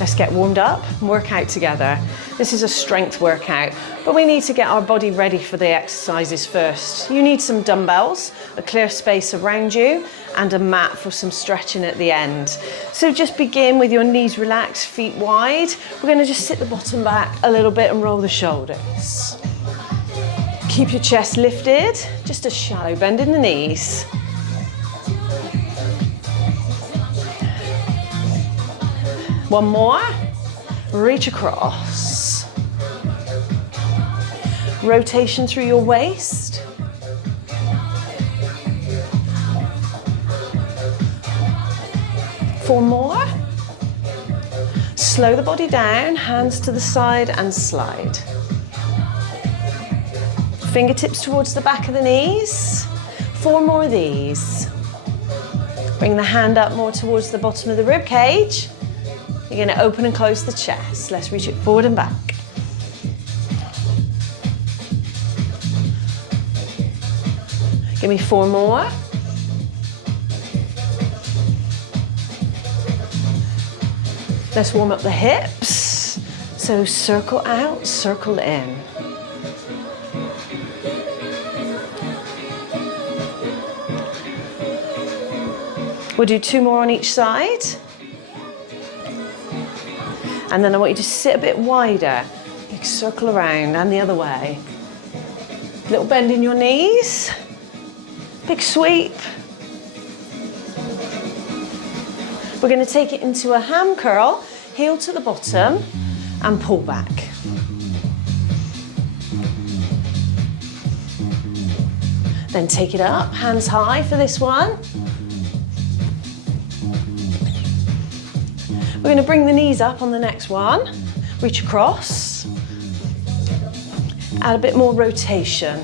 Let's get warmed up and work out together. This is a strength workout, but we need to get our body ready for the exercises first. You need some dumbbells, a clear space around you, and a mat for some stretching at the end. So just begin with your knees relaxed, feet wide. We're gonna just sit the bottom back a little bit and roll the shoulders. Keep your chest lifted, just a shallow bend in the knees. One more, reach across. Rotation through your waist. Four more. Slow the body down, hands to the side and slide. Fingertips towards the back of the knees. Four more of these. Bring the hand up more towards the bottom of the rib cage. You're going to open and close the chest. Let's reach it forward and back. Give me four more. Let's warm up the hips. So circle out, circle in. We'll do two more on each side. And then I want you to sit a bit wider. You circle around and the other way. Little bend in your knees. Big sweep. We're going to take it into a ham curl, heel to the bottom, and pull back. Then take it up, hands high for this one. We're going to bring the knees up on the next one. Reach across. Add a bit more rotation.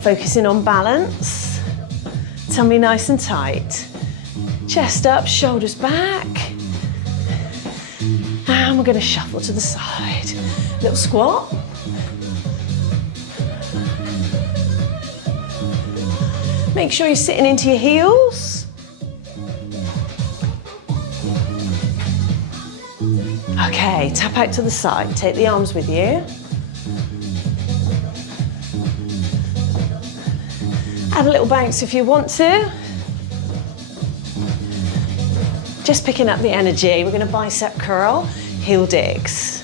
Focusing on balance. Tummy nice and tight. Chest up, shoulders back. And we're going to shuffle to the side. Little squat. Make sure you're sitting into your heels. Okay, tap out to the side. Take the arms with you. Add a little bounce if you want to. Just picking up the energy. We're going to bicep curl, heel digs.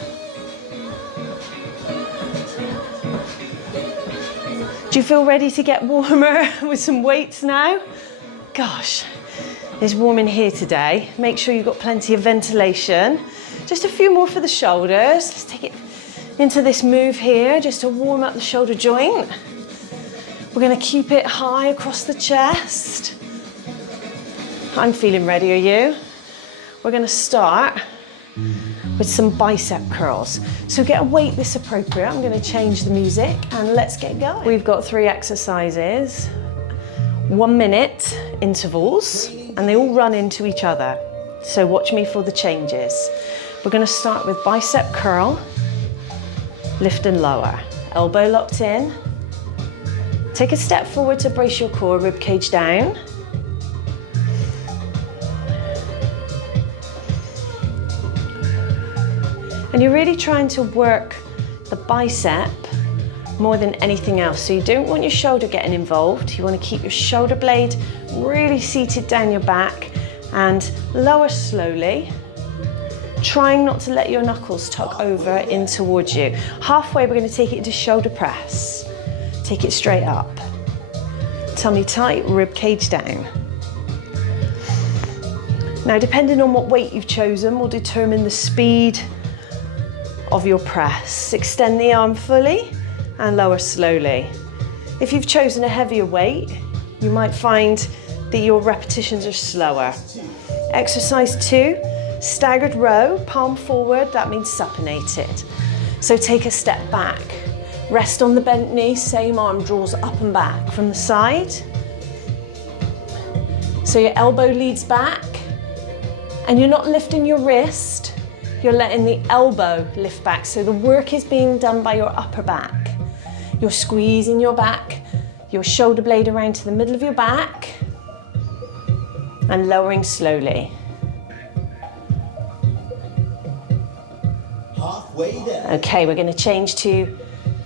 Do you feel ready to get warmer with some weights now? Gosh, it's warm in here today. Make sure you've got plenty of ventilation. Just a few more for the shoulders. Let's take it into this move here, just to warm up the shoulder joint. We're going to keep it high across the chest. I'm feeling ready, are you? We're going to start with some bicep curls. So get a weight that's appropriate. I'm going to change the music and let's get going. We've got 3 exercises, 1 minute intervals, and they all run into each other. So watch me for the changes. We're going to start with bicep curl, lift and lower. Elbow locked in. Take a step forward to brace your core, rib cage down. And you're really trying to work the bicep more than anything else. So you don't want your shoulder getting involved. You want to keep your shoulder blade really seated down your back and lower slowly, trying not to let your knuckles tuck over in towards you. Halfway, we're going to take it into shoulder press. Take it straight up. Tummy tight, rib cage down. Now, depending on what weight you've chosen will determine the speed of your press. Extend the arm fully and lower slowly. If you've chosen a heavier weight, you might find that your repetitions are slower. Exercise 2, staggered row, palm forward, that means supinated. So take a step back. Rest on the bent knee, same arm draws up and back from the side. So your elbow leads back and you're not lifting your wrist, you're letting the elbow lift back. So the work is being done by your upper back. You're squeezing your back, your shoulder blade around to the middle of your back and lowering slowly. Halfway there. Okay, we're going to change to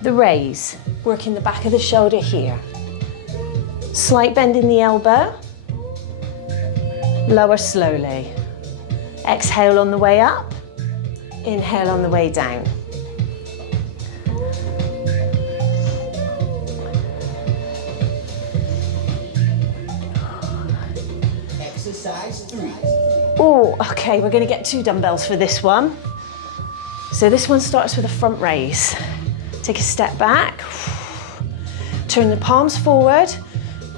the raise, working the back of the shoulder here. Slight bend in the elbow, lower slowly. Exhale on the way up, inhale on the way down. Exercise 3. Oh, okay, we're going to get 2 dumbbells for this one. So this one starts with a front raise. Take a step back, turn the palms forward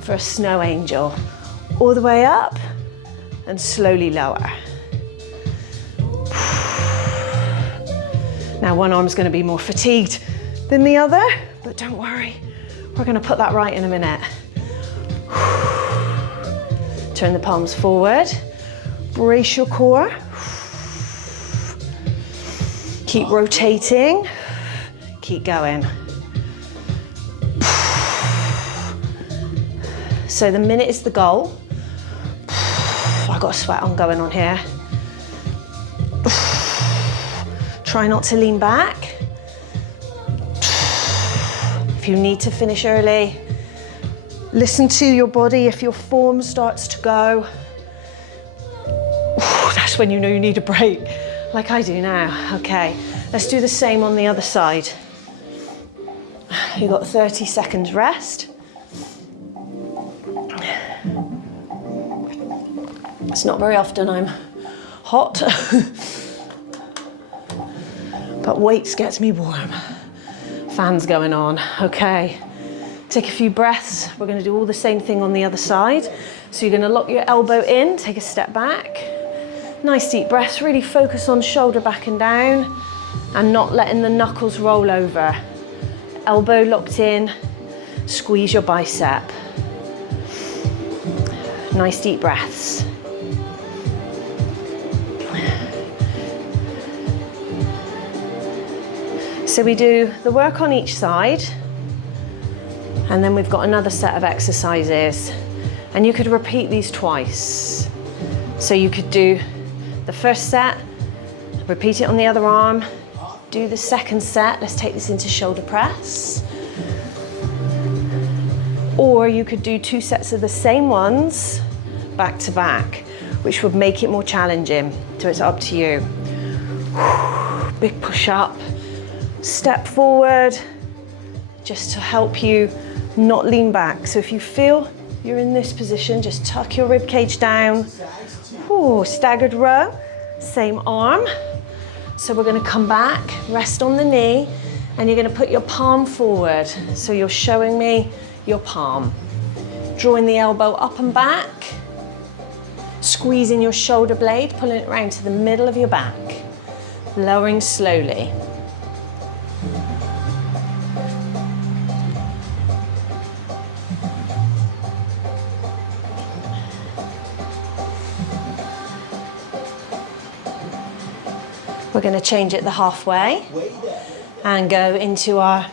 for a snow angel. All the way up and slowly lower. Now one arm's going to be more fatigued than the other, but don't worry, we're going to put that right in a minute. Turn the palms forward, brace your core. Keep rotating, keep going. So the minute is the goal. I've got a sweat on going on here. Try not to lean back. If you need to finish early, listen to your body. If your form starts to go, that's when you know you need a break, like I do now. Okay, let's do the same on the other side. You've got 30 seconds rest. It's not very often I'm hot, but weights gets me warm. Fans going on, okay. Take a few breaths. We're gonna do all the same thing on the other side. So you're gonna lock your elbow in, take a step back. Nice deep breaths, really focus on shoulder back and down and not letting the knuckles roll over. Elbow locked in, squeeze your bicep. Nice deep breaths. So we do the work on each side, and then we've got another set of exercises, and you could repeat these twice. So you could do the first set, repeat it on the other arm, do the second set. Let's take this into shoulder press. Or you could do 2 sets of the same ones back to back, which would make it more challenging. So it's up to you. Big push up. Step forward, just to help you not lean back. So if you feel you're in this position, just tuck your rib cage down. Ooh, staggered row, same arm. So we're gonna come back, rest on the knee, and you're gonna put your palm forward. So you're showing me your palm. Drawing the elbow up and back, squeezing your shoulder blade, pulling it around to the middle of your back, lowering slowly. We're going to change it the halfway and go into our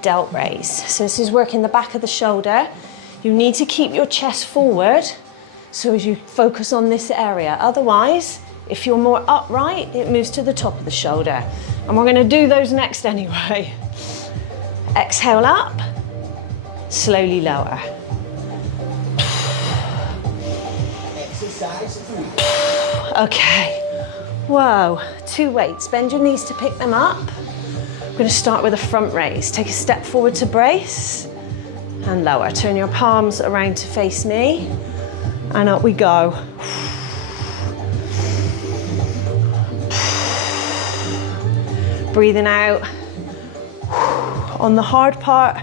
delt raise. So this is working the back of the shoulder. You need to keep your chest forward so as you focus on this area. Otherwise, if you're more upright, it moves to the top of the shoulder. And we're going to do those next anyway. Exhale up, slowly lower. Exercise 3. Okay. Whoa, 2 weights. Bend your knees to pick them up. We're going to start with a front raise. Take a step forward to brace and lower. Turn your palms around to face me and up we go. Breathing out on the hard part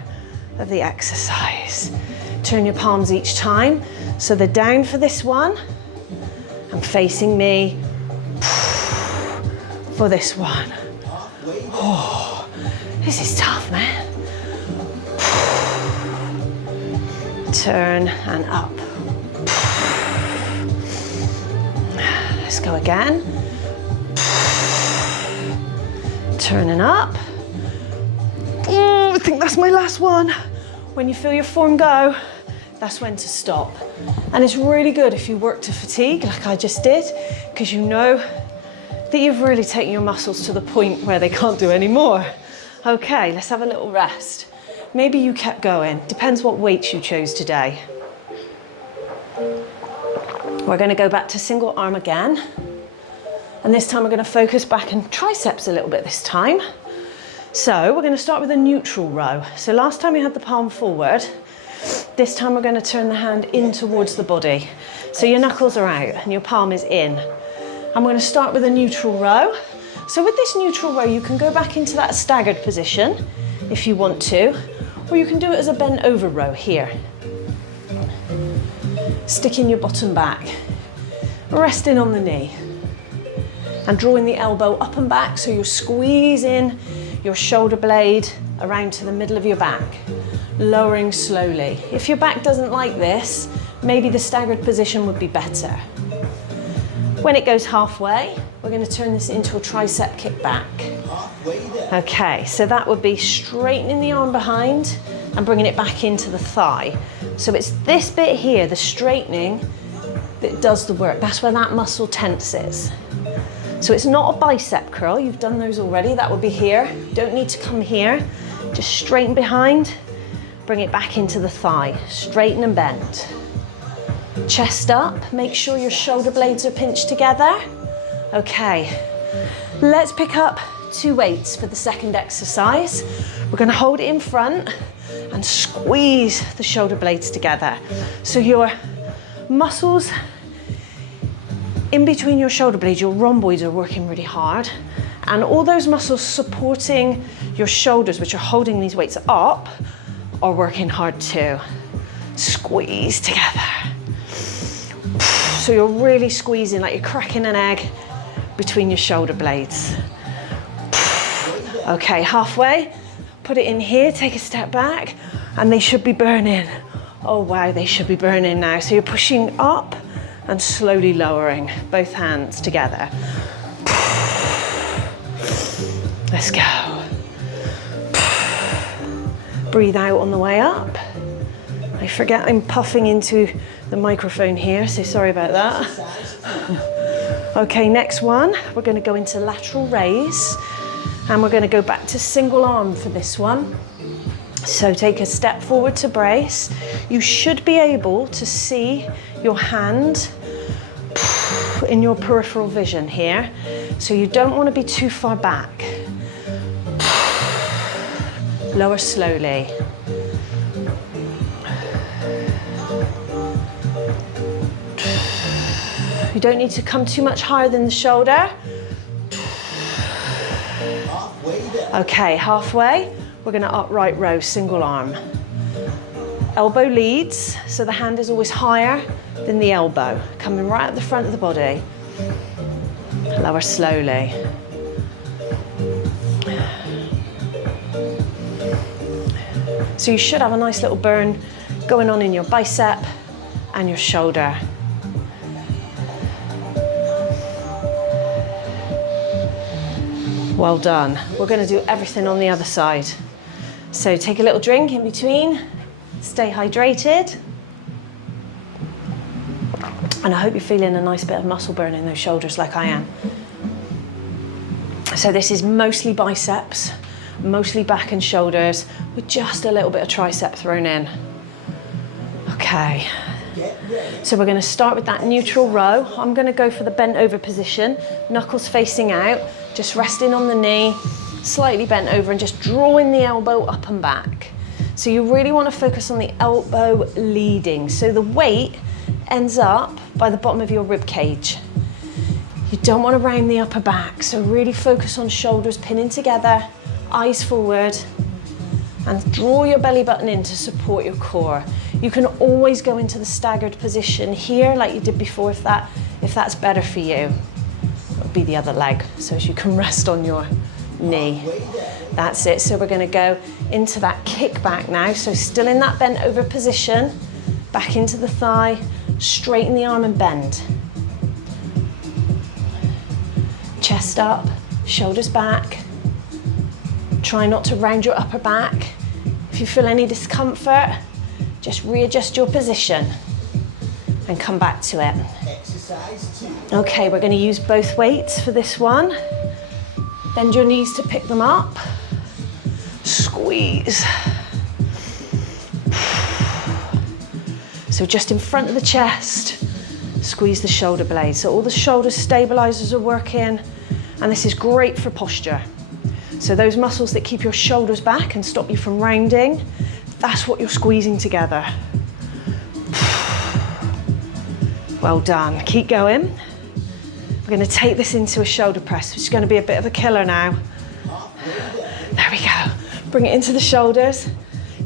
of the exercise. Turn your palms each time. So they're down for this one and facing me for this one. Oh, this is tough, man. Turn and up. Let's go again. Turn and up. Oh, I think that's my last one. When you feel your form go, that's when to stop. And it's really good if you work to fatigue, like I just did, because you know that you've really taken your muscles to the point where they can't do any more. Okay, let's have a little rest. Maybe you kept going, depends what weights you chose today. We're going to go back to single arm again. And this time we're going to focus back on triceps a little bit this time. So we're going to start with a neutral row. So last time we had the palm forward. This time we're going to turn the hand in towards the body. So your knuckles are out and your palm is in. I'm going to start with a neutral row. So with this neutral row, you can go back into that staggered position if you want to, or you can do it as a bent over row here. Sticking your bottom back, resting on the knee, and drawing the elbow up and back so you're squeezing your shoulder blade around to the middle of your back, lowering slowly. If your back doesn't like this, maybe the staggered position would be better. When it goes halfway, we're going to turn this into a tricep kick back. Okay, so that would be straightening the arm behind and bringing it back into the thigh. So it's this bit here, the straightening, that does the work. That's where that muscle tenses. So it's not a bicep curl, you've done those already, that would be here. Don't need to come here, just straighten behind, bring it back into the thigh, straighten and bend. Chest up, make sure your shoulder blades are pinched together. Okay, let's pick up 2 weights for the second exercise. We're going to hold it in front and squeeze the shoulder blades together. So your muscles in between your shoulder blades, your rhomboids are working really hard, and all those muscles supporting your shoulders, which are holding these weights up, are working hard too. Squeeze together. So you're really squeezing like you're cracking an egg between your shoulder blades. Okay, halfway, put it in here, take a step back, and they should be burning. Oh wow, they should be burning now. So you're pushing up and slowly lowering both hands together. Let's go. Breathe out on the way up. I forget I'm puffing into the microphone here, so sorry about that. Okay, next one, we're going to go into lateral raise, and we're going to go back to single arm for this one. So take a step forward to brace. You should be able to see your hand in your peripheral vision here, so you don't want to be too far back. Lower slowly. You don't need to come too much higher than the shoulder. Okay, halfway, we're going to upright row, single arm. Elbow leads, so the hand is always higher than the elbow, coming right at the front of the body. Lower slowly. So you should have a nice little burn going on in your bicep and your shoulder. Well done. We're going to do everything on the other side. So take a little drink in between, stay hydrated. And I hope you're feeling a nice bit of muscle burn in those shoulders like I am. So this is mostly biceps, mostly back and shoulders, with just a little bit of tricep thrown in. Okay. So we're going to start with that neutral row. I'm going to go for the bent over position, knuckles facing out, just resting on the knee, slightly bent over and just drawing the elbow up and back. So you really want to focus on the elbow leading. So the weight ends up by the bottom of your rib cage. You don't want to round the upper back. So really focus on shoulders pinning together, eyes forward, and draw your belly button in to support your core. You can always go into the staggered position here like you did before if that's better for you. It would be the other leg, so as you can rest on your knee. That's it, so we're going to go into that kick back now. So still in that bent over position, back into the thigh, straighten the arm and bend. Chest up, shoulders back. Try not to round your upper back. If you feel any discomfort, just readjust your position and come back to it. Exercise 2. Okay, we're going to use both weights for this one. Bend your knees to pick them up. Squeeze. So just in front of the chest, squeeze the shoulder blades. So all the shoulder stabilizers are working, and this is great for posture. So those muscles that keep your shoulders back and stop you from rounding, that's what you're squeezing together. Well done, keep going. We're going to take this into a shoulder press, which is going to be a bit of a killer now. There we go. Bring it into the shoulders.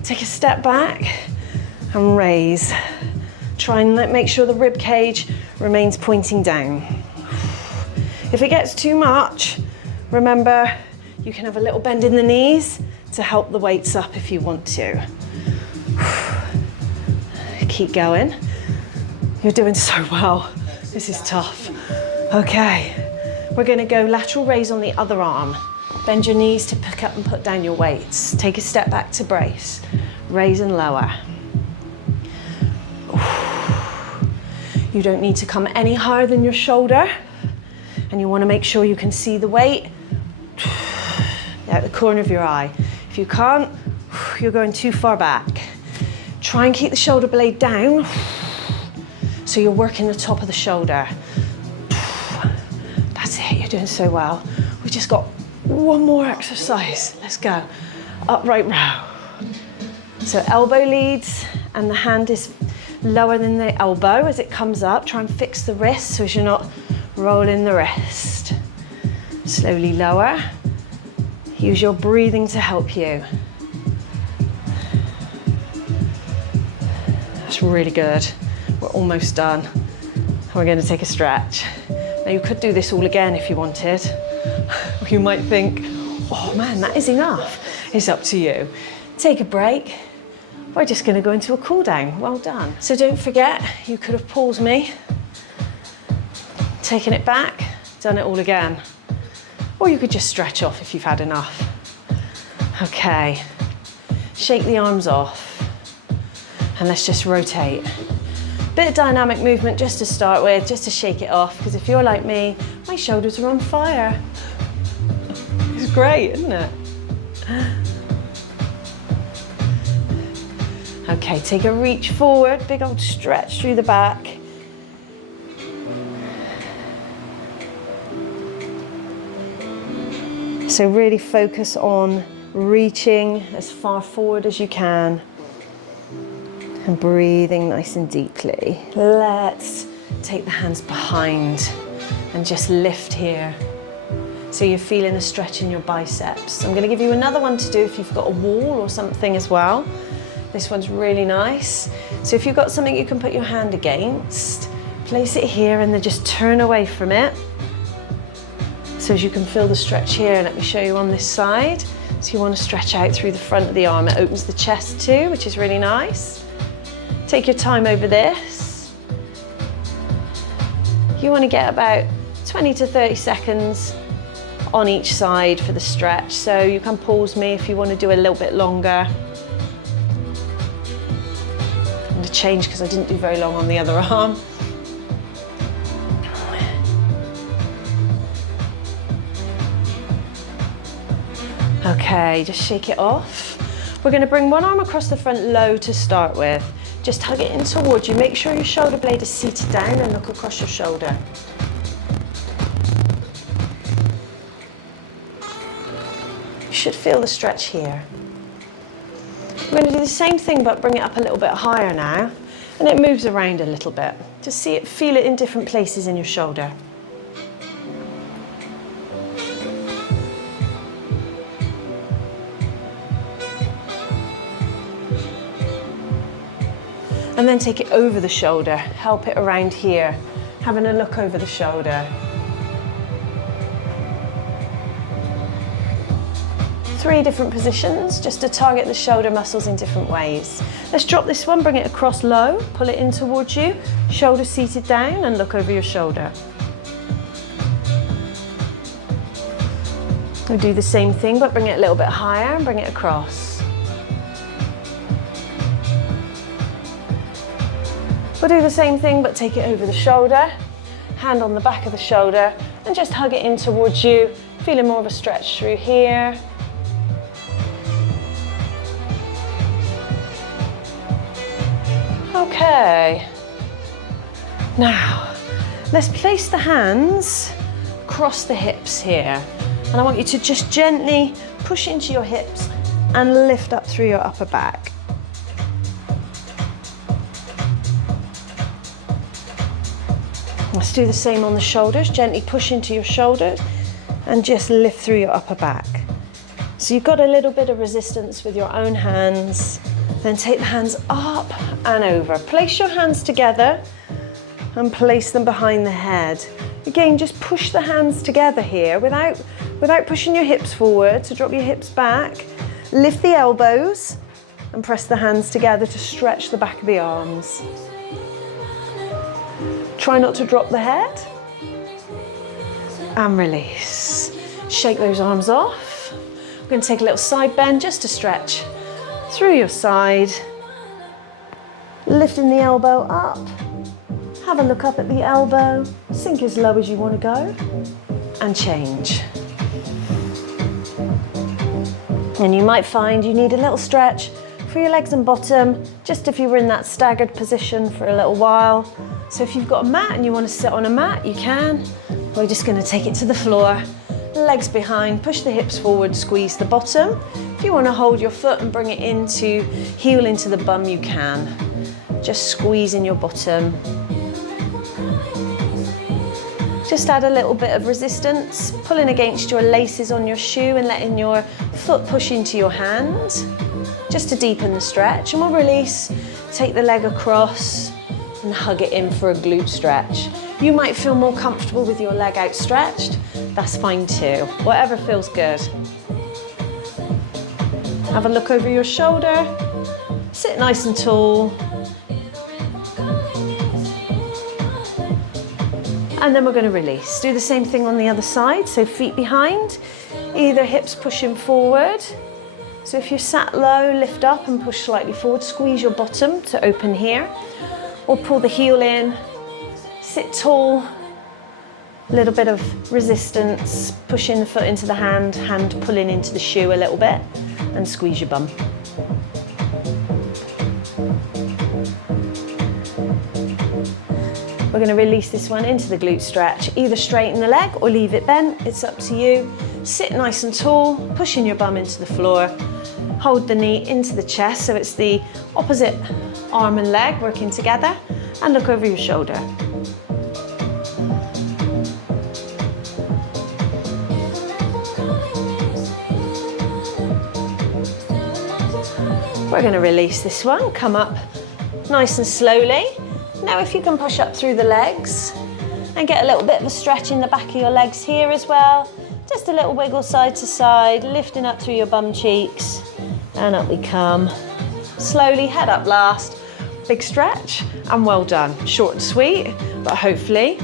Take a step back and raise. Try and make sure the rib cage remains pointing down. If it gets too much, remember you can have a little bend in the knees to help the weights up if you want to. Keep going. You're doing so well. This is tough. Okay, we're going to go lateral raise on the other arm. Bend your knees to pick up and put down your weights. Take a step back to brace. Raise and lower. You don't need to come any higher than your shoulder, and you want to make sure you can see the weight out the corner of your eye. If you can't, you're going too far back. Try and keep the shoulder blade down so you're working the top of the shoulder. That's it, you're doing so well. We've just got one more exercise. Let's go. Upright row. So elbow leads and the hand is lower than the elbow as it comes up. Try and fix the wrist so as you're not rolling the wrist. Slowly lower. Use your breathing to help you. That's really good. We're almost done. We're going to take a stretch. Now you could do this all again if you wanted. You might think, oh man, that is enough. It's up to you. Take a break. We're just going to go into a cool down. Well done. So don't forget, you could have paused me, taken it back, done it all again. Or you could just stretch off if you've had enough. Okay, shake the arms off and let's just rotate. Bit of dynamic movement just to start with, just to shake it off, because if you're like me, my shoulders are on fire. It's great, isn't it? Okay, take a reach forward, big old stretch through the back. So really focus on reaching as far forward as you can and breathing nice and deeply. Let's take the hands behind and just lift here. So you're feeling a stretch in your biceps. I'm going to give you another one to do if you've got a wall or something as well. This one's really nice. So if you've got something you can put your hand against, place it here and then just turn away from it. So as you can feel the stretch here, let me show you on this side. So you want to stretch out through the front of the arm. It opens the chest too, which is really nice. Take your time over this. You want to get about 20 to 30 seconds on each side for the stretch. So you can pause me if you want to do a little bit longer. I'm going to change because I didn't do very long on the other arm. Okay, just shake it off. We're going to bring one arm across the front low to start with. Just hug it in towards you. Make sure your shoulder blade is seated down and look across your shoulder. You should feel the stretch here. We're going to do the same thing but bring it up a little bit higher now, and it moves around a little bit. Just see it, feel it in different places in your shoulder. And then take it over the shoulder, help it around here, having a look over the shoulder. 3 different positions, just to target the shoulder muscles in different ways. Let's drop this one, bring it across low, pull it in towards you, shoulder seated down and look over your shoulder. We'll do the same thing, but bring it a little bit higher and bring it across. We'll do the same thing, but take it over the shoulder. hand on the back of the shoulder, and just hug it in towards you, feeling more of a stretch through here. Okay. Now, let's place the hands across the hips here. And I want you to just gently push into your hips and lift up through your upper back. Let's do the same on the shoulders. Gently push into your shoulders and just lift through your upper back. So you've got a little bit of resistance with your own hands. Then take the hands up and over. Place your hands together and place them behind the head. Again, just push the hands together here without pushing your hips forward, so drop your hips back. Lift the elbows and press the hands together to stretch the back of the arms. Try not to drop the head. And release. Shake those arms off. We're going to take a little side bend just to stretch through your side. Lifting the elbow up. Have a look up at the elbow. Sink as low as you want to go. And change. And you might find you need a little stretch for your legs and bottom, just if you were in that staggered position for a little while. So if you've got a mat and you want to sit on a mat, you can. We're just going to take it to the floor. Legs behind, push the hips forward, squeeze the bottom. If you want to hold your foot and bring it into, heel into the bum, you can. Just squeezing your bottom. Just add a little bit of resistance, pulling against your laces on your shoe and letting your foot push into your hand, just to deepen the stretch. And we'll release, take the leg across and hug it in for a glute stretch. You might feel more comfortable with your leg outstretched. That's fine too, whatever feels good. Have a look over your shoulder, sit nice and tall. And then we're going to release. Do the same thing on the other side, so feet behind, either hips pushing forward. So if you're sat low, lift up and push slightly forward, squeeze your bottom to open here, or pull the heel in, sit tall, a little bit of resistance, pushing the foot into the hand, hand pulling into the shoe a little bit, and squeeze your bum. We're going to release this one into the glute stretch. Either straighten the leg or leave it bent, it's up to you. Sit nice and tall, pushing your bum into the floor. Hold the knee into the chest, so it's the opposite arm and leg working together, and look over your shoulder. We're going to release this one, come up nice and slowly. Now if you can push up through the legs and get a little bit of a stretch in the back of your legs here as well. Just a little wiggle side to side, lifting up through your bum cheeks, and up we come. Slowly, head up last. Big stretch and well done. Short and sweet, but hopefully